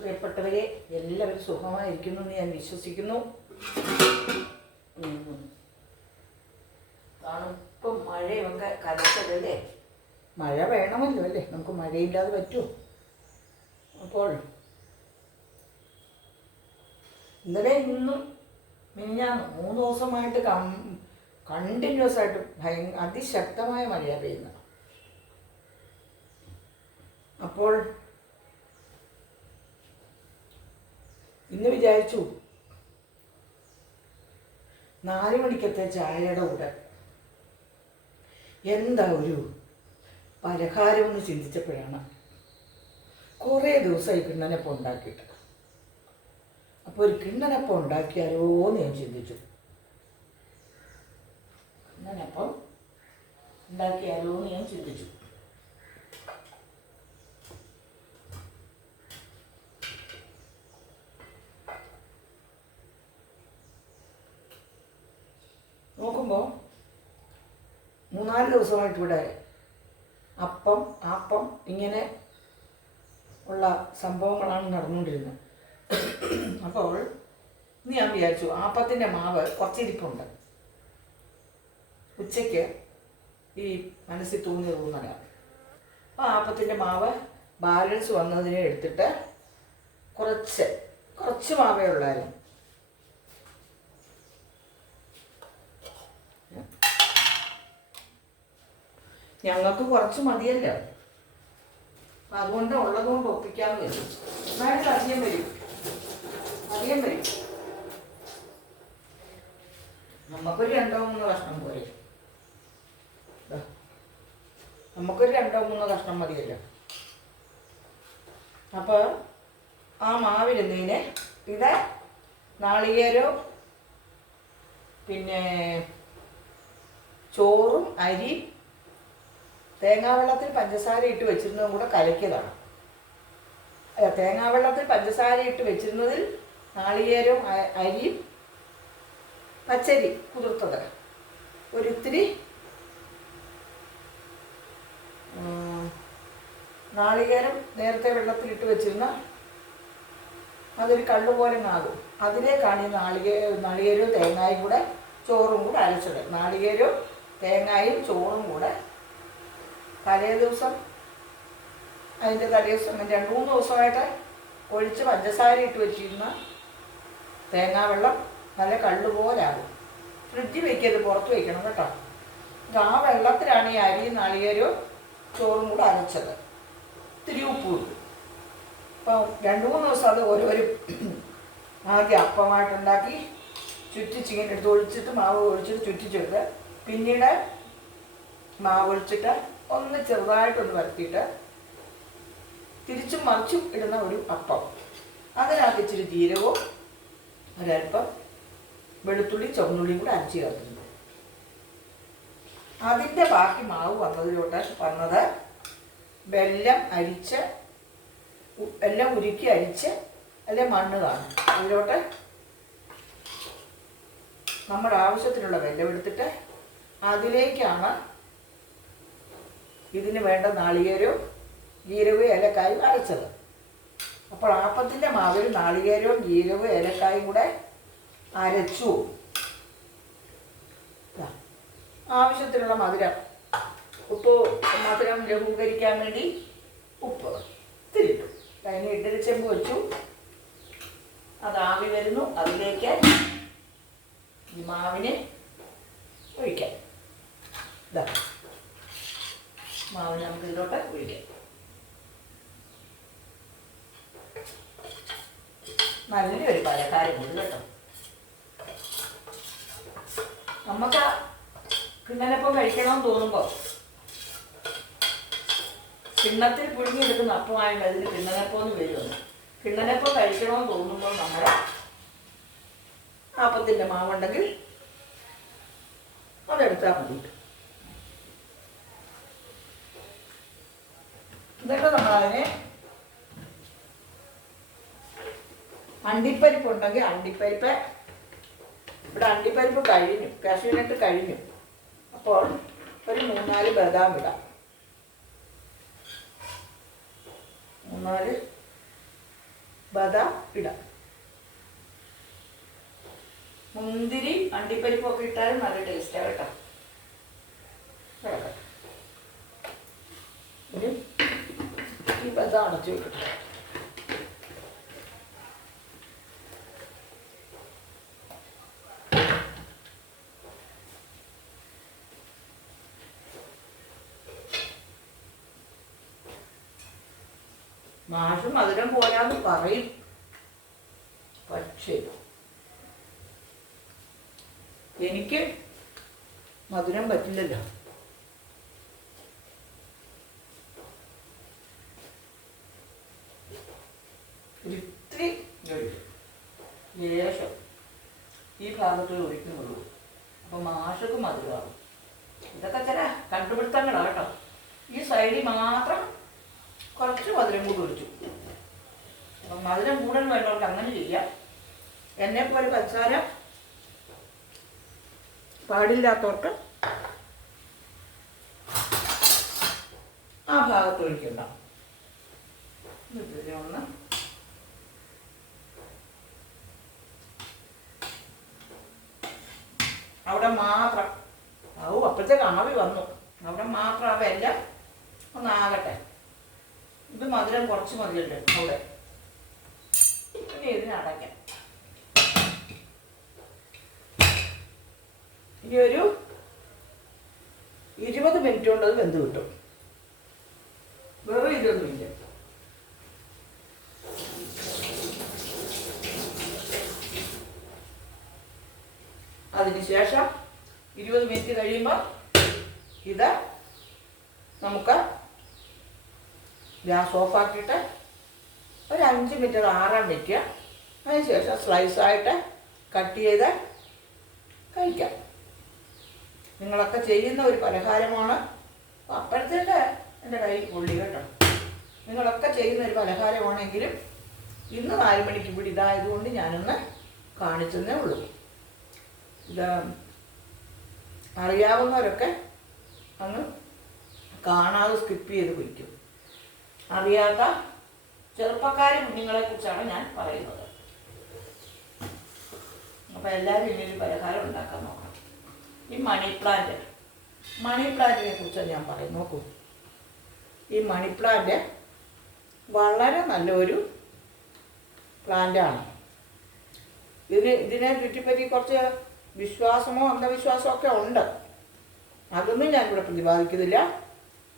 പ്രിയപ്പെട്ടവരെ, എല്ലാവരും സുഖമായിരിക്കുന്നു എന്ന് ഞാൻ വിശ്വസിക്കുന്നു. തണുപ്പും മഴയൊക്കെ കലച്ചതല്ലേ. മഴ വേണമല്ലോ അല്ലേ, നമുക്ക് മഴയില്ലാതെ പറ്റുമോ? അപ്പോൾ ഇന്നലെ ഇന്നും മിനിഞ്ഞാന്ന് 3 ദിവസമായിട്ട് കണ്ടിന്യൂസ് ആയിട്ട് അതിശക്തമായ മഴയാണ് പെയ്യുന്നത്. അപ്പോൾ ഇന്ന് വിചാരിച്ചു 4 മണിക്കത്തെ ചായയുടെ കൂടെ എന്താ ഒരു പലഹാരമെന്ന് ചിന്തിച്ചപ്പോഴാണ് കുറേ ദിവസമായി കിണ്ണനപ്പം ഉണ്ടാക്കിയിട്ട്. അപ്പോൾ ഒരു കിണ്ണനപ്പം ഉണ്ടാക്കിയാലോ എന്ന് ഞാൻ ചിന്തിച്ചു. കിണ്ണനപ്പം ഉണ്ടാക്കിയാലോ എന്ന് ഞാൻ ചിന്തിച്ചു. നോക്കുമ്പോൾ 3-4 ദിവസമായിട്ട് ഇവിടെ ആപ്പം ഇങ്ങനെ ഉള്ള സംഭവങ്ങളാണ് നടന്നുകൊണ്ടിരുന്നത്. അപ്പോൾ ഇന്ന് ഞാൻ വിചാരിച്ചു ആപ്പത്തിൻ്റെ മാവ് കുറച്ചിരിപ്പുണ്ട്. ഉച്ചയ്ക്ക് ഈ മനസ്സിൽ തോന്നിയതാണ്. അപ്പോൾ ആപ്പത്തിൻ്റെ മാവ് ബാലൻസ് വന്നതിനെ എടുത്തിട്ട് കുറച്ച് മാവേ ഉള്ളായിരുന്നു. ഞങ്ങൾക്ക് കുറച്ച് മതിയല്ലോ, അതുകൊണ്ട് ഉള്ളതുകൊണ്ട് ഒപ്പിക്കാമെന്ന് വരും. എന്നാലും അധികം വരും. നമുക്കൊരു 2-3 കഷ്ണം പോരെ. നമുക്കൊരു 2-3 കഷ്ണം മതിയല്ലോ. അപ്പോൾ ആ മാവിരുന്നതിന് ഇത് നാളികേരവും പിന്നെ ചോറും അരി തേങ്ങാവെള്ളത്തിൽ പഞ്ചസാര ഇട്ട് വെച്ചിരുന്നതും കൂടെ കലക്കിയതാണ്. തേങ്ങാവെള്ളത്തിൽ പഞ്ചസാര ഇട്ട് വെച്ചിരുന്നതിൽ നാളികേരവും അരിയും പച്ചരി കുതിർത്തത് ഒരിത്തിരി നാളികേരം നേരത്തെ വെള്ളത്തിലിട്ട് വെച്ചിരുന്ന അതൊരു കള്ളുപോലെ ആകും. അതിലേക്കാണ് ഈ നാളികേരവും തേങ്ങായും കൂടെ ചോറും കൂടെ അരച്ചത്. നാളികേരവും തേങ്ങായും ചോറും കൂടെ അതിൻ്റെ തലേദിവസം 2-3 ദിവസമായിട്ട് ഒഴിച്ച് പഞ്ചസാര ഇട്ട് വെച്ചിരുന്ന തേങ്ങാവെള്ളം നല്ല കള്ളുപോലെ ആകും. ഫ്രിഡ്ജിൽ വയ്ക്കരുത്, പുറത്ത് വയ്ക്കണം കേട്ടോ. ആ വെള്ളത്തിലാണ് ഈ അരിയും നാളികേരവും ചോറും കൂടെ അരച്ചത്. ഇത്തിരി ഉപ്പ് ഇട്ടു. അപ്പം 2-3 ദിവസം അത് ഓരോരു ആദ്യം അപ്പമായിട്ടുണ്ടാക്കി ചുറ്റിച്ചിങ്ങനെ എടുത്ത് ഒഴിച്ചിട്ട് മാവ് ഒഴിച്ചിട്ട് ചുറ്റിച്ചെടുത്ത് പിന്നീട് മാവ് ഒഴിച്ചിട്ട് ഒന്ന് ചെറുതായിട്ടൊന്ന് വരത്തിയിട്ട് തിരിച്ചും മറിച്ചും ഇടുന്ന ഒരു അപ്പം. അതിനകത്ത് ഇച്ചിരി ജീരകവും ഒരൽപ്പം വെളുത്തുള്ളി ചുവന്നുള്ളിയും കൂടെ അരച്ച് ചേർത്തിട്ടുണ്ട്. അതിൻ്റെ ബാക്കി മാവ് വന്നത് വെല്ലം അരിച്ച് എല്ലാം ഉരുക്കി അരിച്ച് അല്ലെ മണ്ണ് കാണും. അതിലോട്ട് നമ്മുടെ ആവശ്യത്തിനുള്ള വെല്ലം എടുത്തിട്ട് അതിലേക്കാണ് ഇതിന് വേണ്ട നാളികേരവും ജീരകവും ഏലക്കായും അരച്ചത്. അപ്പോൾ ആപ്പത്തിൻ്റെ മാവിൽ നാളികേരവും ജീരകവും ഏലക്കായും കൂടെ അരച്ചു. ആവശ്യത്തിനുള്ള മധുരം ലഘൂകരിക്കാൻ വേണ്ടി ഉപ്പ് തിരിട്ടു. അതിന് ഇഡ്ഡലിച്ചെമ്പ് വെച്ചു. അത് ആവി വരുന്നു. അതിലേക്ക് ഈ മാവിനെ ഒഴിക്കാം. മാവിനെ നമുക്ക് ഇതിലോട്ട് ഒഴിക്കാം. നല്ലൊരു പലഹാരം ഉണ്ട് കേട്ടോ. നമുക്ക് കിണ്ണനപ്പം കഴിക്കണമെന്ന് തോന്നുമ്പോൾ കിണ്ണത്തിൽ പുഴുങ്ങിയെടുക്കുന്ന അപ്പമായിട്ട് അതിന് കിണ്ണനപ്പമെന്ന് വരുമെന്ന്. കിണ്ണനപ്പം കഴിക്കണമെന്ന് തോന്നുമ്പോൾ നമ്മൾ അപ്പത്തിൻ്റെ മാവുണ്ടെങ്കിൽ അതെടുത്താൽ മതി. എന്നിട്ട് നമ്മളതിനെ അണ്ടിപ്പരിപ്പ് ഉണ്ടെങ്കിൽ അണ്ടിപ്പരിപ്പ്, ഇവിടെ അണ്ടിപ്പരിപ്പ് കഴിഞ്ഞു, കാഷ്യൂനട്ട് കഴിഞ്ഞു. അപ്പോൾ ഒരു 3-4 ബദാം ഇടാം. 3-4 ബദാം ഇടാം. മുന്തിരി അണ്ടിപ്പരിപ്പൊക്കെ ഇട്ടാലും നല്ല ടേസ്റ്റാണ് കേട്ടോ. കിടക്കട്ടെ. ഇനി ഈ ബദാം അടച്ചു വെക്കട്ടെ. മാഷ് മധുരം പോരാന്ന് പറയും, പക്ഷേ എനിക്ക് മധുരം പറ്റില്ലല്ലോ. ഇത്തിരി ലേശം ഈ ഭാഗത്ത് ഒഴിക്കുന്നുള്ളൂ. അപ്പം മാഷക്ക് മധുരമാകും. ഇതൊക്കെ ചില കണ്ടുപിടുത്തങ്ങളാണ് കേട്ടോ. ഈ സൈഡിൽ മാത്രം കുറച്ച് മധുരം കൂടി ഒഴിച്ചു. അപ്പം മധുരം കൂടുതൽ വേണ്ടവർക്ക് അങ്ങനെ ചെയ്യാം. എന്നെപ്പോലെ പഞ്ചസാര പാടില്ലാത്തവർക്ക് ആ ഭാഗത്ത് ഒഴിക്കണ്ട. ഒന്ന് അവിടെ മാത്രം അപ്പോഴത്തേക്ക് ആവി വന്നു. അവിടെ മാത്രം ആ വെല്ല ഒന്നാകട്ടെ. ഇത് മധുരം കുറച്ച് മതിയല്ലേ അവിടെ. ഇനി ഇതിന് അടയ്ക്കാം. ഇനി ഒരു 20 മിനിറ്റ് കൊണ്ട് അത് വെന്ത് കിട്ടും. വെറും 20 മിനിറ്റ്. അതിനുശേഷം 20 മിനിറ്റ് കഴിയുമ്പോൾ ഇത് നമുക്ക് ഗ്യാസ് ഓഫാക്കിയിട്ട് ഒരു 5 മിനിറ്റ് ആറാൻ വയ്ക്കുക. അതിനുശേഷം സ്ലൈസായിട്ട് കട്ട് ചെയ്ത് കഴിക്കാം. നിങ്ങളൊക്കെ ചെയ്യുന്ന ഒരു പലഹാരമാണ്. അപ്പോഴത്തേക്ക് എൻ്റെ കൈ പൊള്ളി കേട്ടോ. നിങ്ങളൊക്കെ ചെയ്യുന്ന ഒരു പലഹാരമാണെങ്കിലും ഇന്ന് 4 മണിക്ക് ഇവിടെ ഇതായതുകൊണ്ട് ഞാനൊന്ന് കാണിച്ചെന്നേ ഉള്ളൂ. ഇത് അറിയാവുന്നവരൊക്കെ അങ്ങ് കാണാതെ സ്കിപ്പ് ചെയ്ത് കുടിക്കും. അറിയാത്ത ചെറുപ്പക്കാരി കുഞ്ഞുങ്ങളെ കുറിച്ചാണ് ഞാൻ പറയുന്നത്. അപ്പോൾ എല്ലാവരും ഇനിയൊരു പലഹാരം ഉണ്ടാക്കാൻ നോക്കണം. ഈ മണി പ്ലാന്റിനെ കുറിച്ചാണ് ഞാൻ പറയും. നോക്കൂ, ഈ മണി പ്ലാന്റ് വളരെ നല്ലൊരു പ്ലാന്റാണ്. ഇതിനെ ചുറ്റിപ്പറ്റി കുറച്ച് വിശ്വാസമോ അന്ധവിശ്വാസമോ ഒക്കെ ഉണ്ട്. അതൊന്നും ഞാനിവിടെ പ്രതിപാദിക്കുന്നില്ല.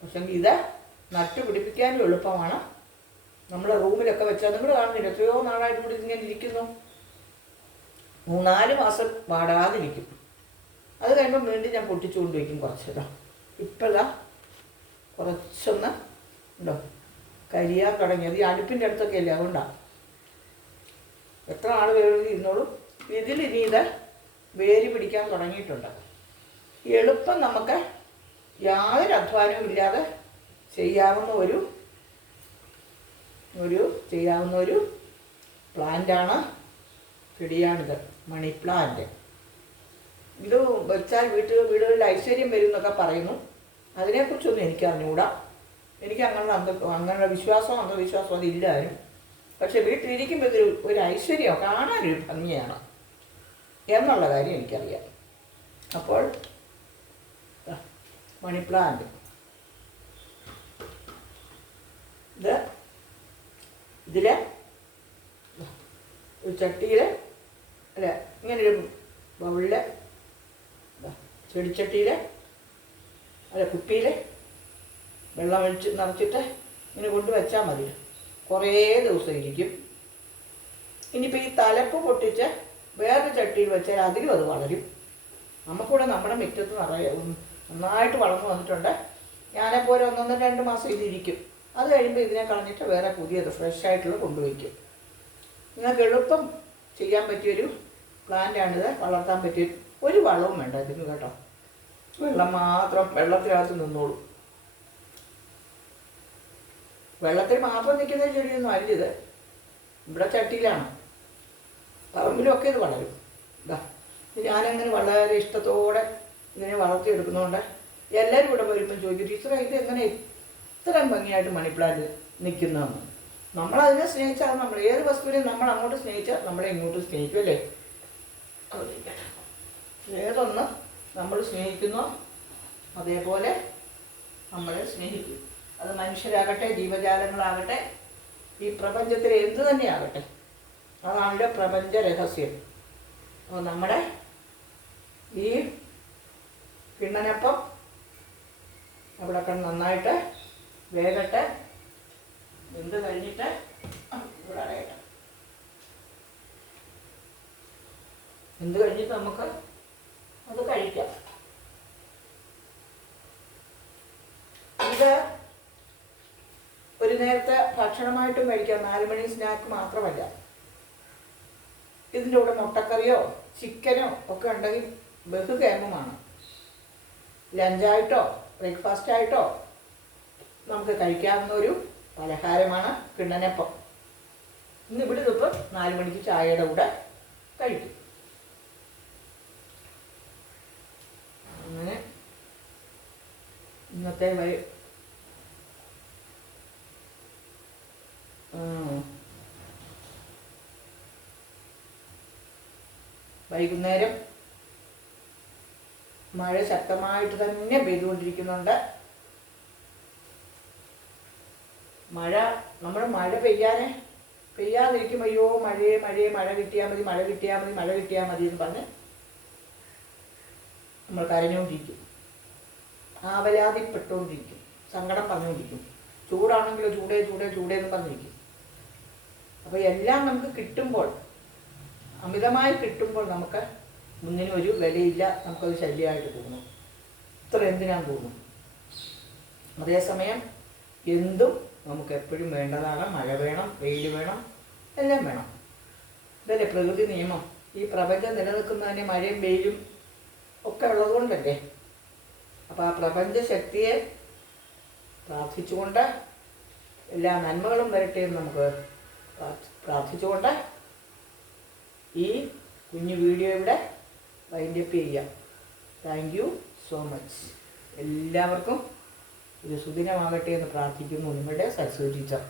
പക്ഷേ ഇത് നട്ടുപിടിപ്പിക്കാനും എളുപ്പമാണ്. നമ്മുടെ റൂമിലൊക്കെ വെച്ചാൽ നിങ്ങൾ കാണുന്നില്ല, എത്രയോ നാളായിട്ട് ഇവിടെ ഇങ്ങനെ ഇരിക്കുന്നു. 3-4 മാസം വാടാതിരിക്കും. അത് കഴിയുമ്പോൾ വീണ്ടും ഞാൻ പൊട്ടിച്ചുകൊണ്ട് വയ്ക്കും കുറച്ചിടാം. ഇപ്പോഴാ കുറച്ചൊന്ന് ഉണ്ടോ കരിയാൻ തുടങ്ങിയത്. ഈ അടുപ്പിൻ്റെ അടുത്തൊക്കെ അല്ലേ, അതുകൊണ്ടാണ്. എത്ര നാൾ വേണമെങ്കിൽ ഇരുന്നോളും. ഇതിലിനി ഇത് വേര് പിടിക്കാൻ തുടങ്ങിയിട്ടുണ്ട്. എളുപ്പം നമുക്ക് യാതൊരു അധ്വാനവും ഇല്ലാതെ ചെയ്യാവുന്ന ഒരു പ്ലാന്റാണ്, ചെടിയാണിത്, മണി പ്ലാന്റ്. ഇത് വെച്ചാൽ വീടുകളിൽ ഐശ്വര്യം വരും എന്നൊക്കെ പറയുന്നു. അതിനെക്കുറിച്ചൊന്നും എനിക്കറിഞ്ഞുകൂടാ. എനിക്ക് അങ്ങനെയുള്ള വിശ്വാസമോ അന്ധവിശ്വാസമോ അതില്ലാരും. പക്ഷെ വീട്ടിലിരിക്കുമ്പോൾ ഒരു ഐശ്വര്യമോ കാണാനൊരു ഭംഗിയാണ് എന്നുള്ള കാര്യം എനിക്കറിയാം. അപ്പോൾ മണി പ്ലാന്റ് ഇതിൽ ഒരു ചട്ടിയിൽ അല്ല ഇങ്ങനൊരു ബൗളിൽ ചെടിച്ചട്ടിയിൽ അല്ല കുപ്പിയിൽ വെള്ളം ഒഴിച്ച് നിറച്ചിട്ട് ഇങ്ങനെ കൊണ്ട് വെച്ചാൽ മതി. കുറേ ദിവസം ഇരിക്കും. ഇനിയിപ്പോൾ ഈ തലപ്പ് പൊട്ടിച്ച് വേറൊരു ചട്ടിയിൽ വെച്ചാൽ അതിലും അത് വളരും. നമുക്കിവിടെ നമ്മുടെ മുറ്റത്ത് നന്നായിട്ട് വളർന്നു വന്നിട്ടുണ്ട്. ഞാനെപ്പോലെ 1-2 മാസം ഇതിരിക്കും. അത് കഴിയുമ്പോൾ ഇതിനെ കളഞ്ഞിട്ട് വേറെ പുതിയത് ഫ്രഷായിട്ടുള്ള കൊണ്ടുവയ്ക്കും. നിങ്ങൾക്ക് എളുപ്പം ചെയ്യാൻ പറ്റിയൊരു പ്ലാന്റാണിത്. വളർത്താൻ പറ്റിയ ഒരു വളവും വേണ്ട ഇതിന് കേട്ടോ. വെള്ളം മാത്രം, വെള്ളത്തിനകത്ത് നിന്നോളൂ. വെള്ളത്തിൽ മാത്രം നിൽക്കുന്ന ചെടിയൊന്നും അല്ലിത്. ഇവിടെ ചട്ടിയിലാണ്, പറമ്പിലുമൊക്കെ ഇത് വളരും. ഇതാ ഞാനങ്ങനെ വളരെ ഇഷ്ടത്തോടെ ഇതിനെ വളർത്തിയെടുക്കുന്നതുകൊണ്ട് എല്ലാവരും ഇവിടെ വരുമ്പം ചോദിക്കും, ടീച്ചറെ ഇത് എങ്ങനെ ഇത്രയും ഭംഗിയായിട്ട് മണി പ്ലാന്റ് നിൽക്കുന്നതെന്ന്. നമ്മളതിനെ സ്നേഹിച്ചാൽ നമ്മൾ ഏത് വസ്തുവിനെയും നമ്മൾ അങ്ങോട്ട് സ്നേഹിച്ചാൽ നമ്മളെ ഇങ്ങോട്ട് സ്നേഹിക്കും അല്ലേ. ഏതൊന്ന് നമ്മൾ സ്നേഹിക്കുന്നോ അതേപോലെ നമ്മളെ സ്നേഹിക്കും. അത് മനുഷ്യരാകട്ടെ, ജീവജാലങ്ങളാകട്ടെ, ഈ പ്രപഞ്ചത്തിൽ എന്തു തന്നെയാകട്ടെ. അതാണല്ലോ പ്രപഞ്ച രഹസ്യം. അപ്പോൾ നമ്മുടെ ഈ കിണ്ണനപ്പം അവിടെയൊക്കെ നന്നായിട്ട് വേകട്ടെ. എന്ത് കഴിഞ്ഞിട്ട് ഇവിടെ അടയട്ടെ. എന്ത് കഴിഞ്ഞിട്ട് നമുക്ക് അത് കഴിക്കാം. ഇത് ഒരു നേരത്തെ ഭക്ഷണമായിട്ടും കഴിക്കാം. 4 മണി സ്നാക്ക് മാത്രമല്ല. ഇതിൻ്റെ കൂടെ മുട്ടക്കറിയോ ചിക്കനോ ഒക്കെ ഉണ്ടെങ്കിൽ ബഹുകേമമാണ്. ലഞ്ചായിട്ടോ ബ്രേക്ക്ഫാസ്റ്റായിട്ടോ നമുക്ക് കഴിക്കാവുന്ന ഒരു പലഹാരമാണ് കിണ്ണനപ്പം. ഇന്നിവിടെ ഇതിപ്പോൾ 4 മണിക്ക് ചായയുടെ കൂടെ കഴിക്കും. അങ്ങനെ ഇന്നത്തെ വൈകുന്നേരം മഴ ശക്തമായിട്ട് തന്നെ പെയ്തുകൊണ്ടിരിക്കുന്നുണ്ട്. നമ്മൾ മഴ പെയ്യാതിരിക്കുമ്പോൾ അയ്യോ മഴ കിട്ടിയാൽ മതി എന്ന് പറഞ്ഞ് നമ്മൾ കരഞ്ഞുകൊണ്ടിരിക്കും, ആവലാതിപ്പെട്ടുകൊണ്ടിരിക്കും, സങ്കടം പറഞ്ഞുകൊണ്ടിരിക്കും. ചൂടാണെങ്കിലോ ചൂടേന്ന് പറഞ്ഞിരിക്കും. അപ്പോൾ എല്ലാം നമുക്ക് കിട്ടുമ്പോൾ, അമിതമായി കിട്ടുമ്പോൾ നമുക്ക് മുന്നിനൊരു വിലയില്ല, നമുക്കത് ശല്യമായിട്ട് തോന്നും. ഇത്ര എന്തിനാന്ന് തോന്നും. അതേസമയം എന്തും നമുക്ക് എപ്പോഴും വേണ്ടതാണ്. മഴ വേണം, വെയിൽ വേണം, എല്ലാം വേണം. ഇതല്ലേ പ്രകൃതി നിയമം. ഈ പ്രപഞ്ചം നിലനിൽക്കുന്നതിന് മഴയും വെയിലും ഒക്കെ ഉള്ളതുകൊണ്ടല്ലേ. അപ്പോൾ ആ പ്രപഞ്ച ശക്തിയെ പ്രാർത്ഥിച്ചുകൊണ്ട് എല്ലാ നന്മകളും വരട്ടെ എന്ന് നമുക്ക് പ്രാർത്ഥിച്ചുകൊണ്ട് ഈ കുഞ്ഞു വീഡിയോ ഇവിടെ വൈൻഡപ്പ് ചെയ്യാം. Thank you so much. എല്ലാവർക്കും ഒരു സുദിനമാകട്ടെ എന്ന് പ്രാർത്ഥിക്കുന്നു. നിങ്ങളുടെ സരസ്വതി ടീച്ചർ.